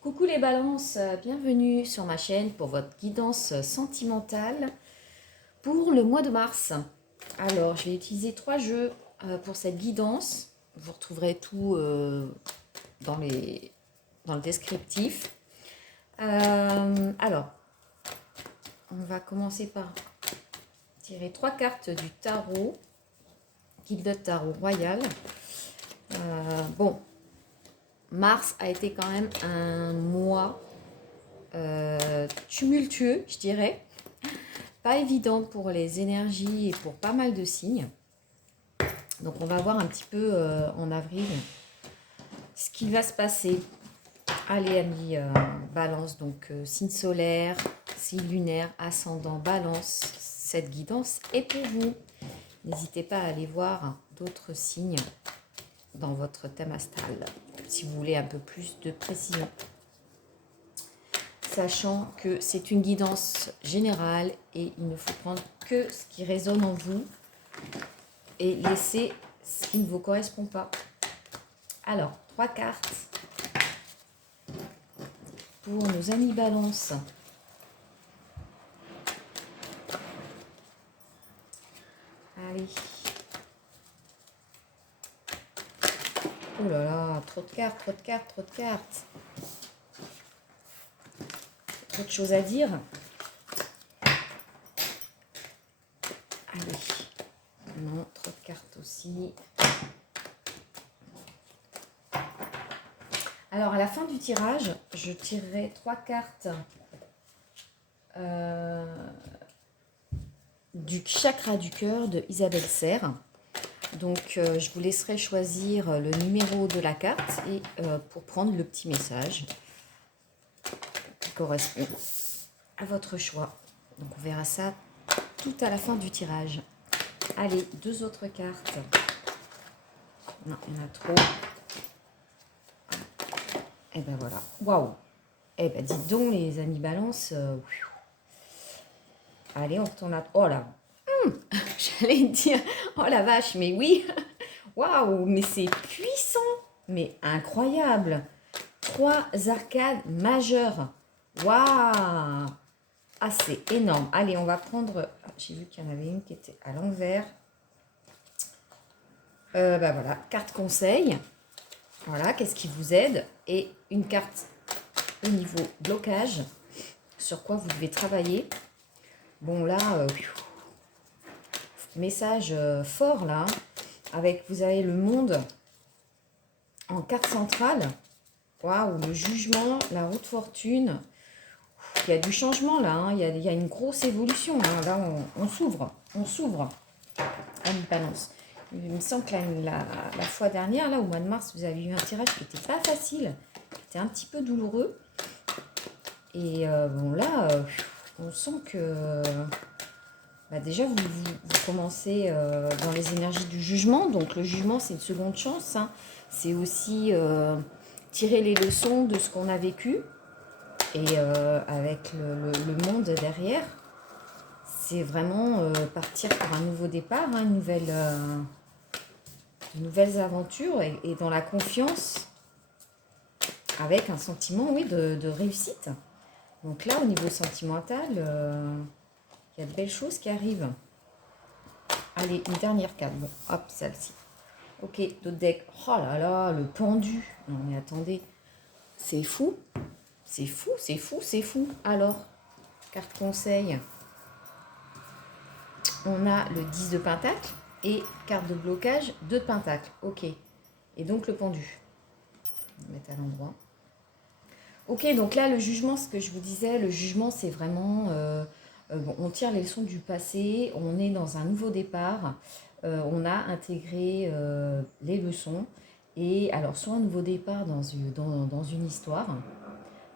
Coucou les balances, bienvenue sur ma chaîne pour votre guidance sentimentale pour le mois de mars. Alors, je vais utiliser 3 jeux pour cette guidance. Vous retrouverez tout dans, dans le descriptif. Alors, on va commencer par tirer 3 cartes du tarot, Gilded Tarot Royal. Bon, mars a été quand même un mois tumultueux, je dirais. Pas évident pour les énergies et pour pas mal de signes. Donc on va voir un petit peu en avril ce qui va se passer. Allez amis, balance, donc signe solaire, signe lunaire, ascendant, balance. Cette guidance est pour vous. N'hésitez pas à aller voir d'autres signes dans votre thème astral si vous voulez un peu plus de précision. Sachant que c'est une guidance générale et il ne faut prendre que ce qui résonne en vous et laisser ce qui ne vous correspond pas. Alors, 3 cartes pour nos amis balance. Allez. Oh là là, trop de cartes, trop de cartes, trop de cartes. Trop de choses à dire. Allez. Non, trop de cartes aussi. Alors, à la fin du tirage, je tirerai 3 cartes du chakra du cœur de Isabelle Serre. Donc, je vous laisserai choisir le numéro de la carte et pour prendre le petit message qui correspond à votre choix. Donc, on verra ça tout à la fin du tirage. Allez, 2 autres cartes. Non, il y en a trop. Et ben voilà. Waouh! Eh ben, dites donc, les amis balance. Allez, on retourne à... Oh là! J'allais dire, oh la vache, mais oui! Waouh, mais c'est puissant! Mais incroyable! 3 arcades majeures. Waouh! Ah, c'est énorme. Allez, on va prendre... J'ai vu qu'il y en avait une qui était à l'envers. Bah voilà, carte conseil. Voilà, qu'est-ce qui vous aide? Et une carte au niveau blocage. Sur quoi vous devez travailler. Bon, là, message fort, là. Avec, vous avez le monde en carte centrale. Waouh, le jugement, la route fortune. Il y a du changement là, hein. Il y a une grosse évolution. Hein. Là, on s'ouvre. On s'ouvre. Allez, balance. Il me semble que la fois dernière, là, au mois de mars, vous avez eu un tirage qui n'était pas facile. Qui était un petit peu douloureux. Et bon, là, on sent que bah, déjà, vous commencez dans les énergies du jugement. Donc, le jugement, c'est une seconde chance. Hein. C'est aussi tirer les leçons de ce qu'on a vécu. Et avec le monde derrière, c'est vraiment partir pour un nouveau départ, hein, de nouvelles aventures et dans la confiance, avec un sentiment, oui, de réussite. Donc là, au niveau sentimental, il y a de belles choses qui arrivent. Allez, une dernière carte. Bon, hop, celle-ci. Ok, d'autres decks. Oh là là, le pendu. Non mais attendez, c'est fou. C'est fou, c'est fou, c'est fou. Alors, carte conseil. On a le 10 de pentacle et carte de blocage 2 de pentacle. Ok. Et donc le pendu. On va mettre à l'endroit. Ok, donc là, le jugement, ce que je vous disais, le jugement, c'est vraiment... bon, on tire les leçons du passé, on est dans un nouveau départ, on a intégré les leçons. Et alors, soit un nouveau départ dans une histoire,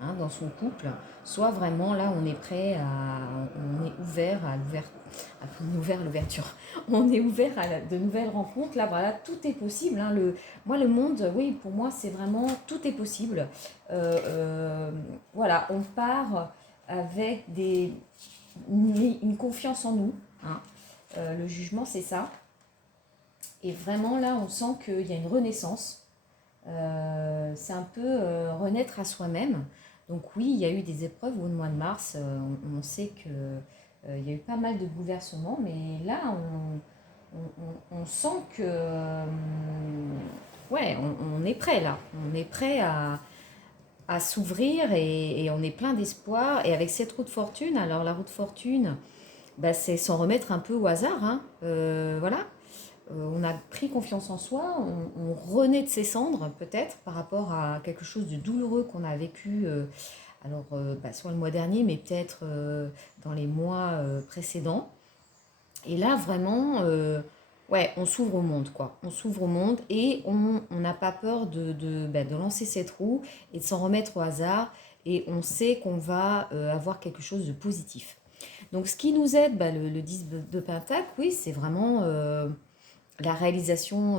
hein, dans son couple, soit vraiment là on est prêt on est ouvert à l'ouverture, on est ouvert à de nouvelles rencontres. Là voilà, tout est possible. Hein, moi le monde, oui pour moi c'est vraiment tout est possible. Voilà, on part avec une confiance en nous. Hein. Le jugement c'est ça. Et vraiment là on sent qu'il y a une renaissance. C'est un peu renaître à soi-même. Donc oui, il y a eu des épreuves au mois de mars. On sait que il y a eu pas mal de bouleversements, mais là, on sent que ouais, on est prêt là. On est prêt à s'ouvrir et on est plein d'espoir. Et avec cette roue de fortune, alors la roue de fortune, bah, c'est s'en remettre un peu au hasard, hein. Voilà. On a pris confiance en soi, on renaît de ses cendres peut-être par rapport à quelque chose de douloureux qu'on a vécu, bah, soit le mois dernier, mais peut-être dans les mois précédents. Et là, vraiment, ouais, on s'ouvre au monde, quoi. On s'ouvre au monde et on n'a pas peur bah, de lancer cette roue et de s'en remettre au hasard. Et on sait qu'on va avoir quelque chose de positif. Donc, ce qui nous aide, bah, le 10 de Pentacle, oui, c'est vraiment la réalisation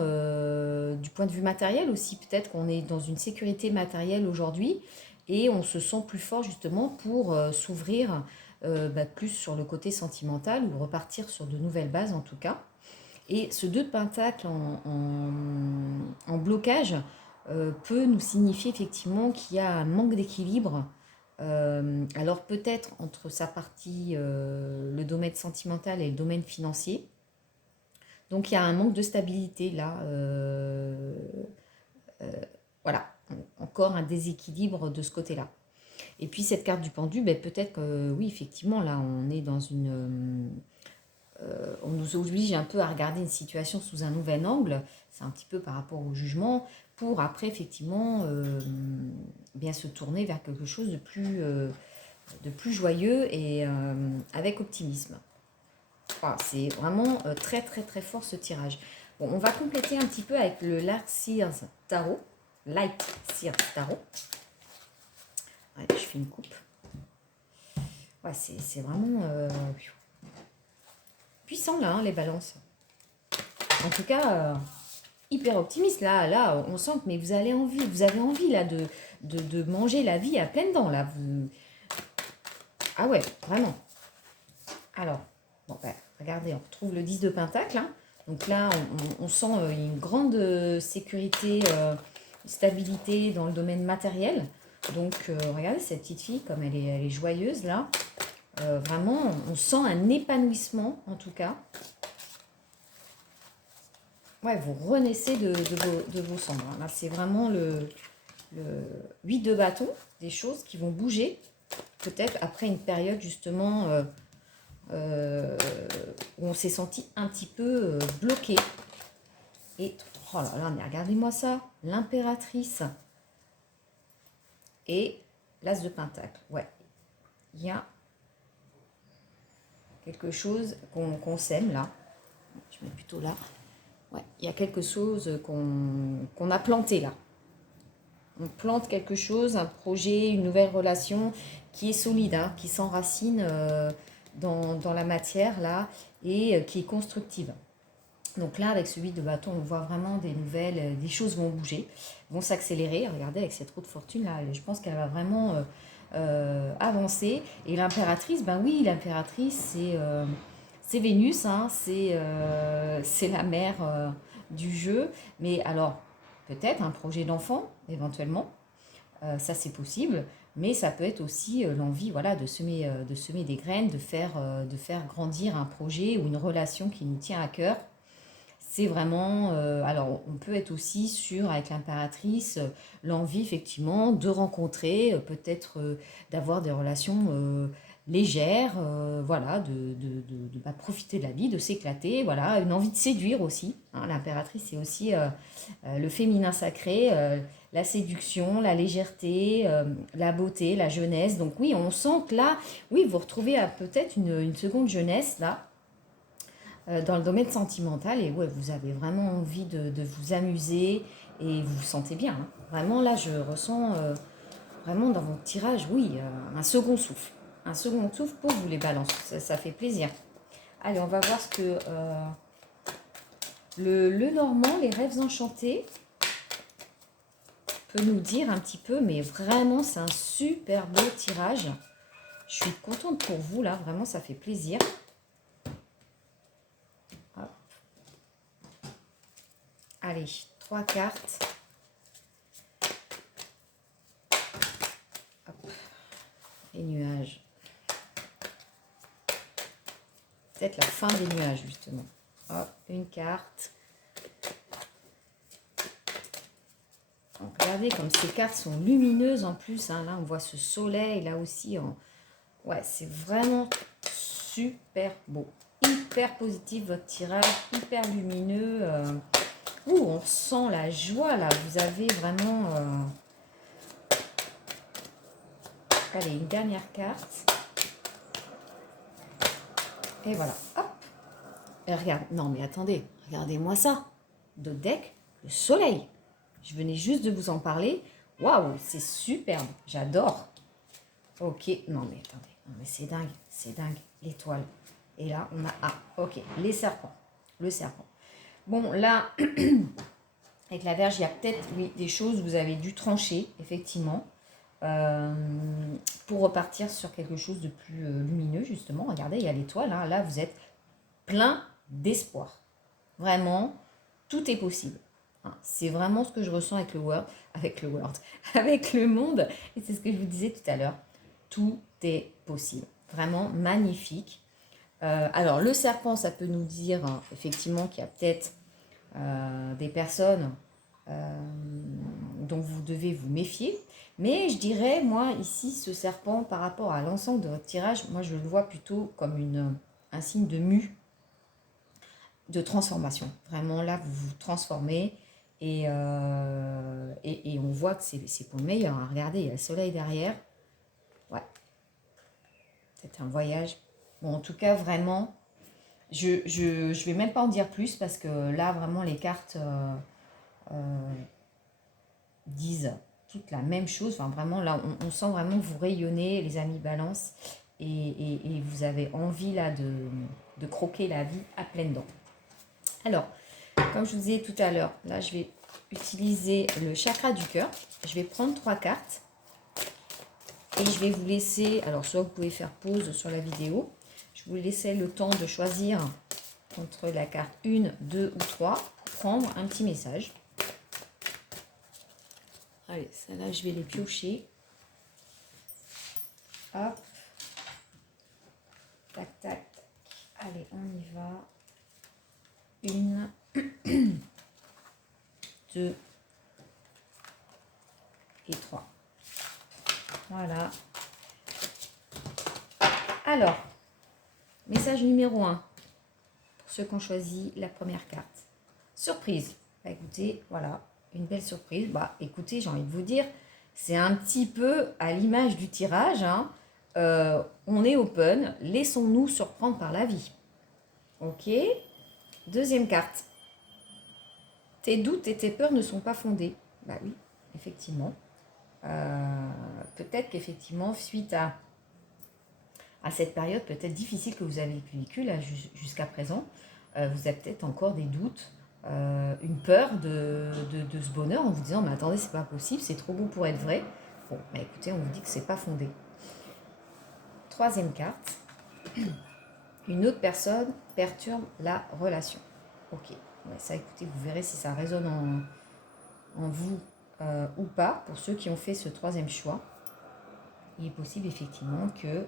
du point de vue matériel aussi. Peut-être qu'on est dans une sécurité matérielle aujourd'hui et on se sent plus fort justement pour s'ouvrir bah, plus sur le côté sentimental ou repartir sur de nouvelles bases en tout cas. Et ce 2 de Pentacle en blocage peut nous signifier effectivement qu'il y a un manque d'équilibre. Alors peut-être entre sa partie, le domaine sentimental et le domaine financier. Donc il y a un manque de stabilité là. Voilà, encore un déséquilibre de ce côté-là. Et puis cette carte du pendu, ben, peut-être que oui, effectivement, là, on est dans une... on nous oblige un peu à regarder une situation sous un nouvel angle. C'est un petit peu par rapport au jugement, pour après, effectivement, bien se tourner vers quelque chose de plus joyeux et avec optimisme. Voilà, c'est vraiment très, très, très fort ce tirage. Bon, on va compléter un petit peu avec le Light Sears Tarot. Light Sears Tarot. Ouais, je fais une coupe. Ouais, c'est vraiment puissant là, hein, les balances. En tout cas, hyper optimiste là, on sent que mais vous avez envie là de manger la vie à pleines dents là. Ah ouais, vraiment. Alors, bon, ben, regardez, on retrouve le 10 de Pentacle, hein. Donc là, on sent une grande sécurité, stabilité dans le domaine matériel. Donc, regardez cette petite fille, comme elle est joyeuse là. Vraiment, on sent un épanouissement, en tout cas. Ouais, vous renaissez de vos cendres, hein. Là, c'est vraiment le 8 de bâton, des choses qui vont bouger. Peut-être après une période, justement, où on s'est senti un petit peu bloqué. Et, oh là là, mais regardez-moi ça, l'impératrice et l'as de pentacle. Ouais, il y a quelque chose qu'on sème là. Je mets plutôt là. Ouais, il y a quelque chose qu'on a planté là. On plante quelque chose, un projet, une nouvelle relation qui est solide, hein, qui s'enracine dans la matière là et qui est constructive. Donc là, avec ce 8 de bâton, on voit vraiment des nouvelles, des choses vont bouger, vont s'accélérer. Regardez, avec cette roue de fortune là, je pense qu'elle va vraiment avancer. Et l'impératrice, ben oui, l'impératrice, c'est Vénus, hein, c'est la mère du jeu. Mais alors, peut-être un projet d'enfant, éventuellement, ça c'est possible. Mais ça peut être aussi l'envie voilà, de semer des graines, de faire grandir un projet ou une relation qui nous tient à cœur. C'est vraiment, alors on peut être aussi sur, avec l'impératrice, l'envie effectivement de rencontrer, peut-être d'avoir des relations légères, voilà, bah, profiter de la vie, de s'éclater, voilà, une envie de séduire aussi, hein. L'impératrice, c'est aussi le féminin sacré, la séduction, la légèreté, la beauté, la jeunesse. Donc oui, on sent que là, oui, vous retrouvez peut-être une seconde jeunesse là dans le domaine sentimental et ouais, vous avez vraiment envie de vous amuser et vous vous sentez bien, hein. Vraiment là, je ressens vraiment dans votre tirage, oui, un second souffle. Un second souffle pour vous les balances, ça fait plaisir. Allez, on va voir ce que le Normand, les rêves enchantés, peut nous dire un petit peu, mais vraiment, c'est un super beau tirage. Je suis contente pour vous, là, vraiment, ça fait plaisir. Hop. Allez, 3 cartes. Les nuages. Peut-être la fin des nuages, justement. Hop, une carte. Donc, regardez comme ces cartes sont lumineuses en plus. Hein. Là, on voit ce soleil, là aussi. Ouais, c'est vraiment super beau. Hyper positif, votre tirage. Hyper lumineux. On sent la joie, là. Vous avez vraiment... Allez, une dernière carte. Et voilà. Hop. Et regarde. Non, mais attendez. Regardez-moi ça. De deck, le soleil. Je venais juste de vous en parler. Waouh, c'est superbe. J'adore. Ok. Non, mais attendez. Non, mais c'est dingue. C'est dingue. L'étoile. Et là, on a... Ah, ok. Les serpents. Le serpent. Bon, là, avec la Vierge, il y a peut-être, oui, des choses où vous avez dû trancher, effectivement. Pour repartir sur quelque chose de plus lumineux, justement. Regardez, il y a l'étoile. Hein. Là, vous êtes plein d'espoir. Vraiment, tout est possible. Hein. C'est vraiment ce que je ressens avec avec le monde. Et c'est ce que je vous disais tout à l'heure. Tout est possible. Vraiment magnifique. Alors, le serpent, ça peut nous dire effectivement qu'il y a peut-être des personnes dont vous devez vous méfier. Mais je dirais, moi, ici, ce serpent, par rapport à l'ensemble de votre tirage, moi, je le vois plutôt comme un signe de mue, de transformation. Vraiment, là, vous vous transformez et on voit que c'est pour le meilleur. Hein. Regardez, il y a le soleil derrière. Ouais. C'est un voyage. Bon, en tout cas, vraiment, je vais même pas en dire plus parce que là, vraiment, les cartes disent toute la même chose. Enfin, vraiment, là, on sent vraiment que vous rayonnez, les amis Balance, et vous avez envie, là, de croquer la vie à pleines dents. Alors, comme je vous disais tout à l'heure, là, je vais utiliser le chakra du cœur. Je vais prendre 3 cartes et je vais vous laisser, alors soit vous pouvez faire pause sur la vidéo, je vous laisser le temps de choisir entre la carte 1, 2 ou 3 pour prendre un petit message. Allez, celle-là, je vais les piocher. Hop. Tac, tac. Allez, on y va. 1, 2 et 3. Voilà. Alors, message numéro 1. Pour ceux qui ont choisi la première carte. Surprise. Bah, écoutez, voilà. Une belle surprise. Bah, écoutez, j'ai envie de vous dire, c'est un petit peu à l'image du tirage. Hein. On est open. Laissons-nous surprendre par la vie. Ok. Deuxième carte. Tes doutes et tes peurs ne sont pas fondés. Bah oui, effectivement. Peut-être qu'effectivement, suite à cette période peut-être difficile que vous avez vécue là jusqu'à présent, vous avez peut-être encore des doutes, une peur de ce bonheur en vous disant « mais attendez, c'est pas possible, c'est trop beau pour être vrai ». Bon, bah écoutez, on vous dit que c'est pas fondé. Troisième carte. Une autre personne perturbe la relation. Ok, ouais, ça écoutez, vous verrez si ça résonne en vous ou pas. Pour ceux qui ont fait ce troisième choix, il est possible effectivement que,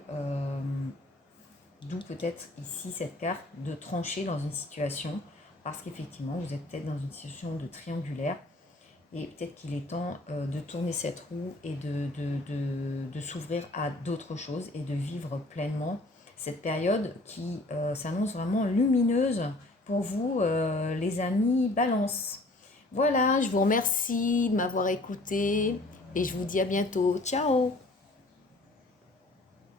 d'où peut-être ici cette carte, de trancher dans une situation, parce qu'effectivement vous êtes peut-être dans une situation de triangulaire, et peut-être qu'il est temps de tourner cette roue et de s'ouvrir à d'autres choses et de vivre pleinement cette période qui s'annonce vraiment lumineuse pour vous, les amis Balance. Voilà, je vous remercie de m'avoir écouté et je vous dis à bientôt. Ciao!